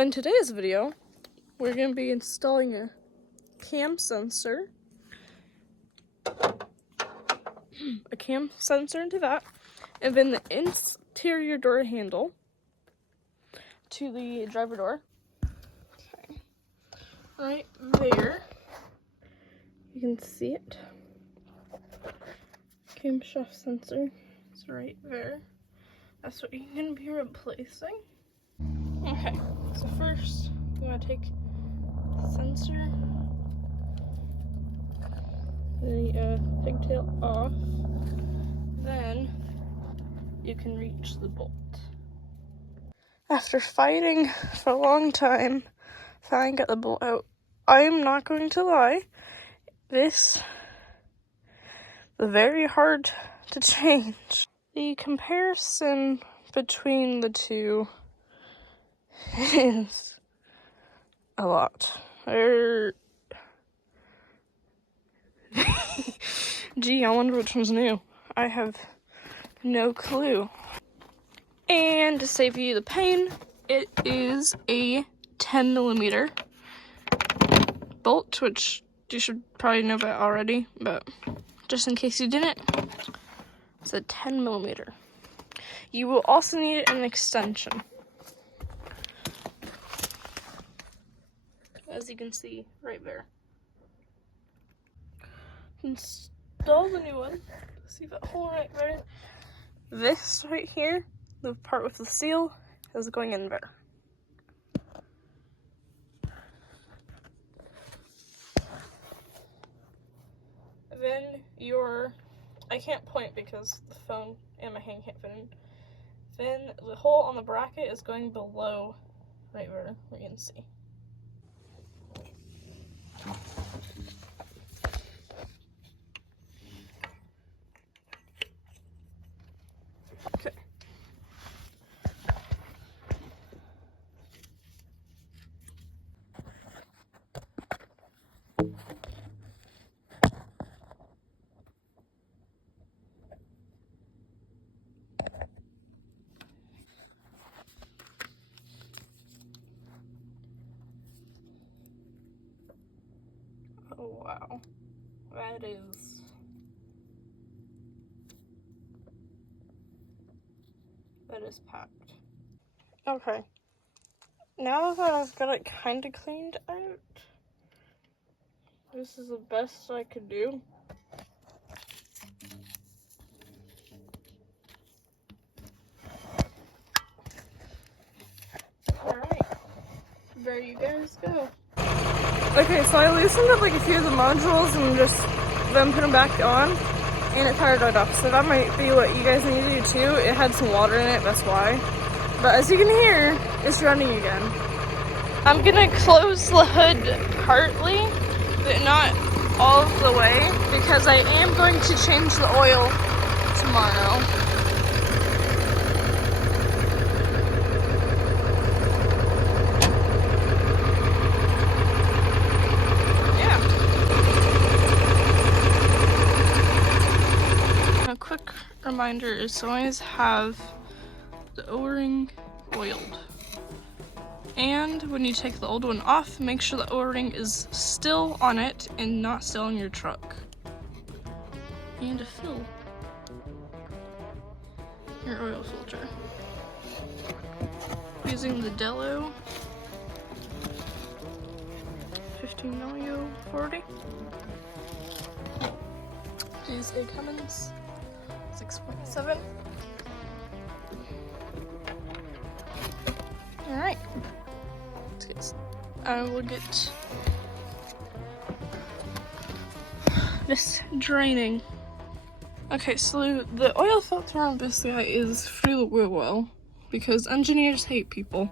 In today's video, we're going to be installing a cam sensor. Into that, and then the interior door handle to the driver door. Okay. Right there. You can see it. Camshaft sensor is right there. That's what you're going to be replacing. Okay, so first you want to take the sensor, the pigtail off, then you can reach the bolt. After fighting for a long time, finally got the bolt out. I'm not going to lie, this is very hard to change. The comparison between the two is a lot. Gee, I wonder which one's new. I have no clue. And to save you the pain, it is a 10mm bolt, which you should probably know that already, but just in case you didn't, it's a 10mm. You will also need an extension, as you can see right there. Install the new one. See that hole right there? This right here, the part with the seal, is going in there. Then I can't point because the phone and my hand can't fit in. Then the hole on the bracket is going below right there, where you can see. Okay. Oh wow, that is packed. Okay, now that I've got it kind of cleaned out, this is the best I could do. Alright, there you guys go. Okay, so I loosened up like a few of the modules and just then put them back on, and it power died off. So that might be what you guys need to do too. It had some water in it, that's why. But as you can hear, it's running again. I'm gonna close the hood partly, but not all the way, because I am going to change the oil tomorrow. Reminder is to always have the O-ring oiled, and when you take the old one off, make sure the O-ring is still on it and not still in your truck. And to fill your oil filter using the Dello 15mm 40. Use a Cummins 6.7. Alright. I will get this draining. Okay, so the oil filter on this guy is free oil because engineers hate people.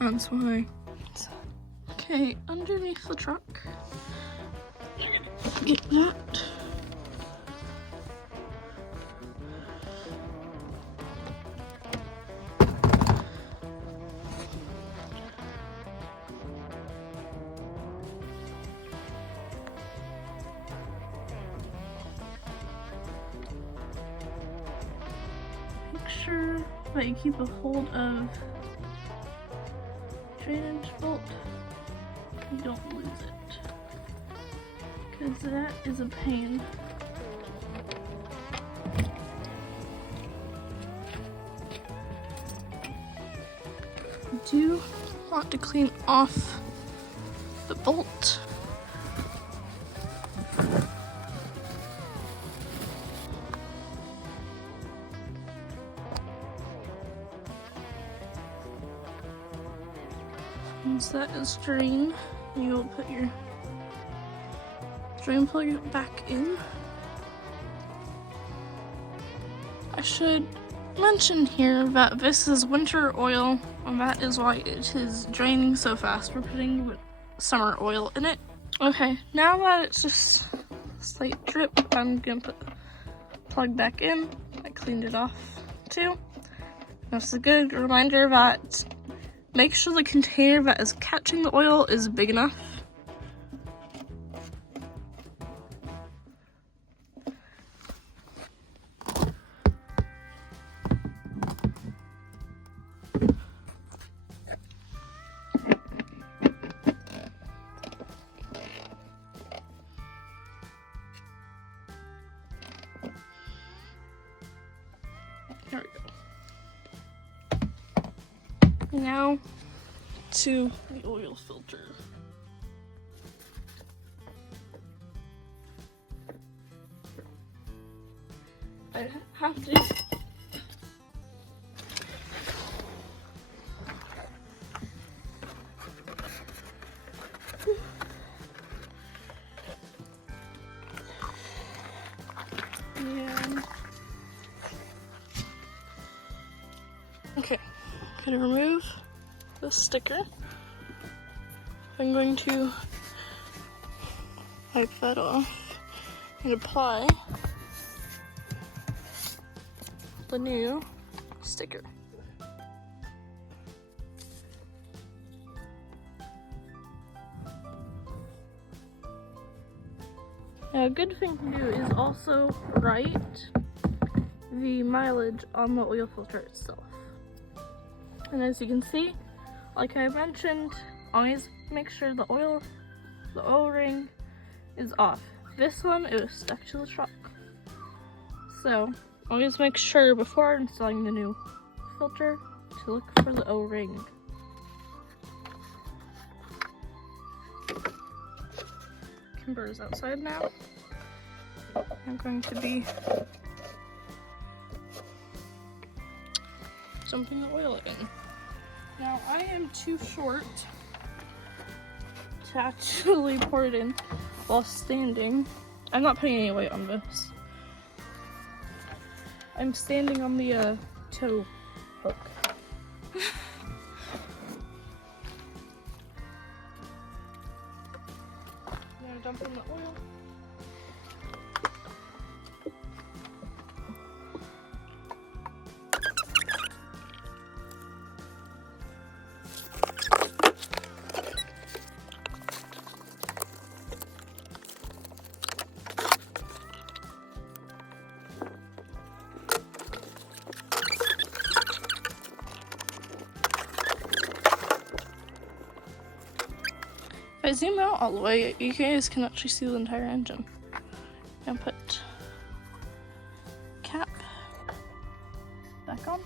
That's why. Okay, underneath the truck. Get that. Make sure that you keep a hold of drainage bolt, you don't lose it, because that is a pain. You do want to clean off the bolt. Once that is drained, you will put your drain plug back in. I should mention here that this is winter oil, and that is why it is draining so fast. We're putting summer oil in it. Okay, now that it's just a slight drip, I'm gonna put the plug back in. I cleaned it off too. That's a good reminder that make sure the container that is catching the oil is big enough. There we go. Now to the oil filter. I have to okay, I'm gonna remove the sticker. I'm going to wipe that off and apply the new sticker. Now, a good thing to do is also write the mileage on the oil filter itself. And as you can see, like I mentioned, always make sure the O-ring is off. This one, it was stuck to the truck. So always make sure before installing the new filter to look for the O-ring. Kimber is outside now. I'm going to be dumping the oil in. Now I am too short to actually pour it in while standing. I'm not putting any weight on this. I'm standing on the tow hook. Now dump in the oil. If I zoom out all the way, you guys can actually see the entire engine. And put cap back on.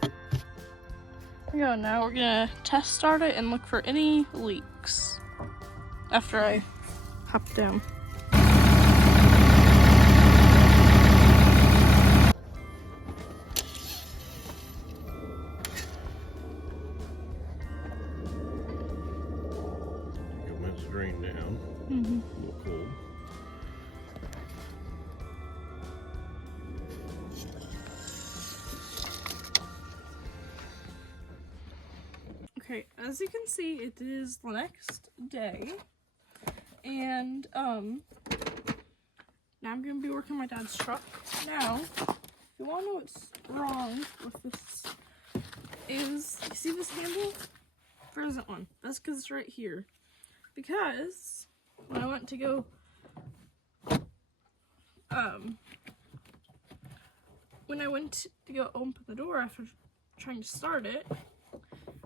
There we go. Now we're gonna test start it and look for any leaks after I hop down. Drain down. A little cold. Okay, as you can see, it is the next day, and now I'm gonna be working my dad's truck. Now, if you want to know what's wrong with this, is you see this handle? There isn't one. That's because it's right here. Because when I went to go open the door after trying to start it,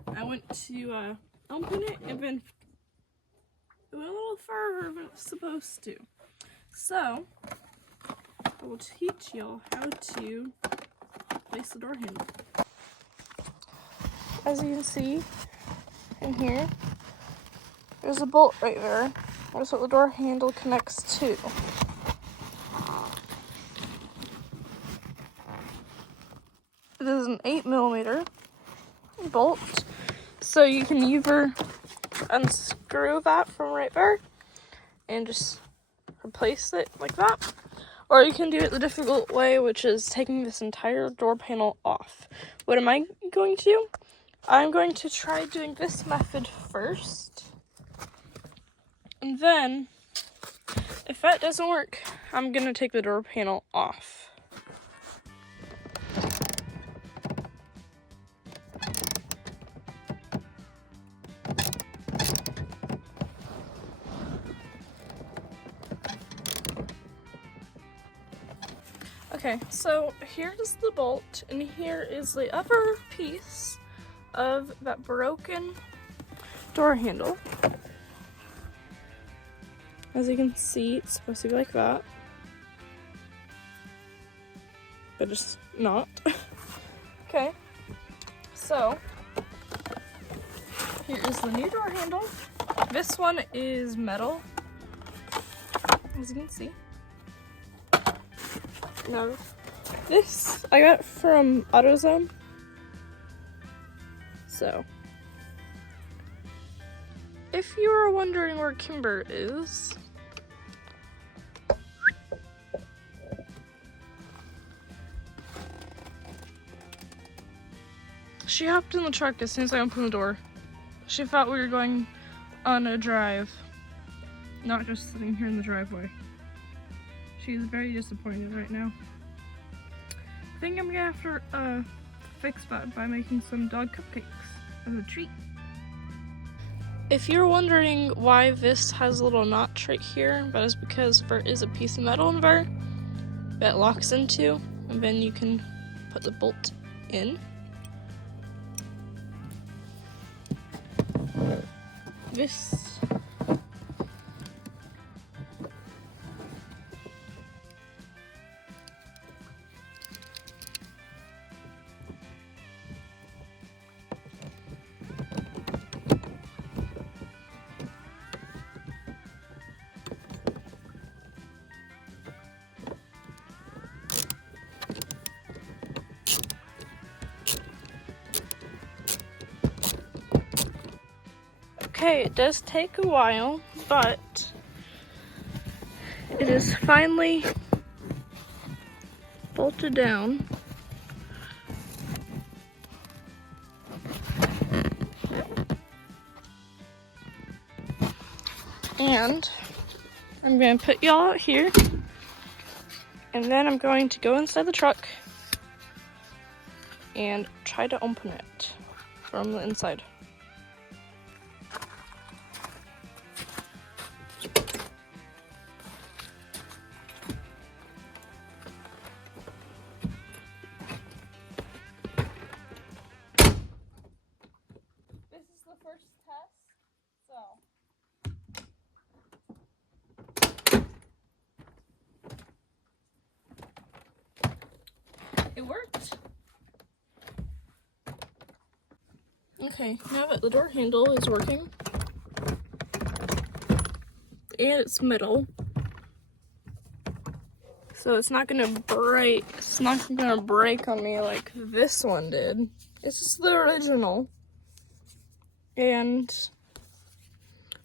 I went to open it and then it went a little further than it's supposed to. So, I will teach y'all how to place the door handle. As you can see in here, there's a bolt right there. That's what the door handle connects to. It is an 8mm bolt, so you can either unscrew that from right there and just replace it like that, or you can do it the difficult way, which is taking this entire door panel off. What am I going to do? I'm going to try doing this method first, and then if that doesn't work, I'm gonna take the door panel off. Okay, so here's the bolt, and here is the upper piece of that broken door handle. As you can see, it's supposed to be like that, but it's not. Okay, so here is the new door handle. This one is metal, as you can see. No, this I got from AutoZone. So, if you were wondering where Kimber is, she hopped in the truck as soon as I opened the door. She thought we were going on a drive, not just sitting here in the driveway. She's very disappointed right now. I think I'm gonna have to fix that by making some dog cupcakes as a treat. If you're wondering why this has a little notch right here, that is because there is a piece of metal in there that locks into, and then you can put the bolt in. This Okay, it does take a while, but it is finally bolted down. And I'm going to put y'all out here, and then I'm going to go inside the truck and try to open it from the inside. First test, so it worked. Okay, now that the door handle is working and it's metal, so it's not gonna break. It's not gonna break on me like this one did. It's just the original. And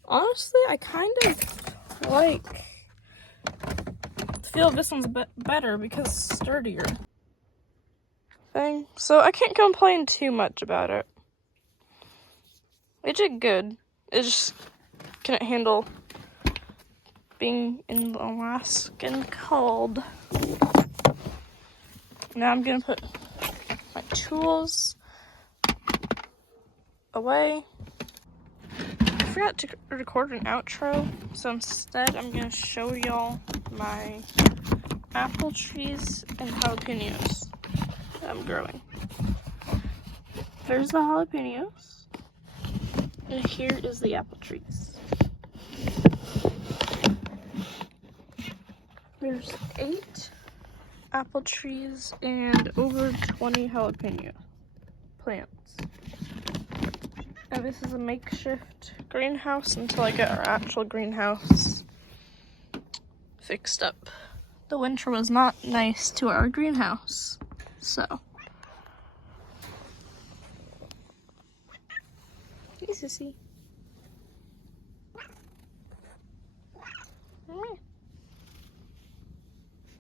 honestly, I kind of like the feel of this one's better because it's sturdier. So I can't complain too much about it. It did good. It just couldn't handle being in the Alaskan cold. Now I'm gonna put my tools away. I forgot to record an outro, so instead I'm going to show y'all my apple trees and jalapenos that I'm growing. There's the jalapenos. And here is the apple trees. There's 8 apple trees and over 20 jalapeno plants. And this is a makeshift greenhouse until I get our actual greenhouse fixed up. The winter was not nice to our greenhouse, so. Hey, Sissy.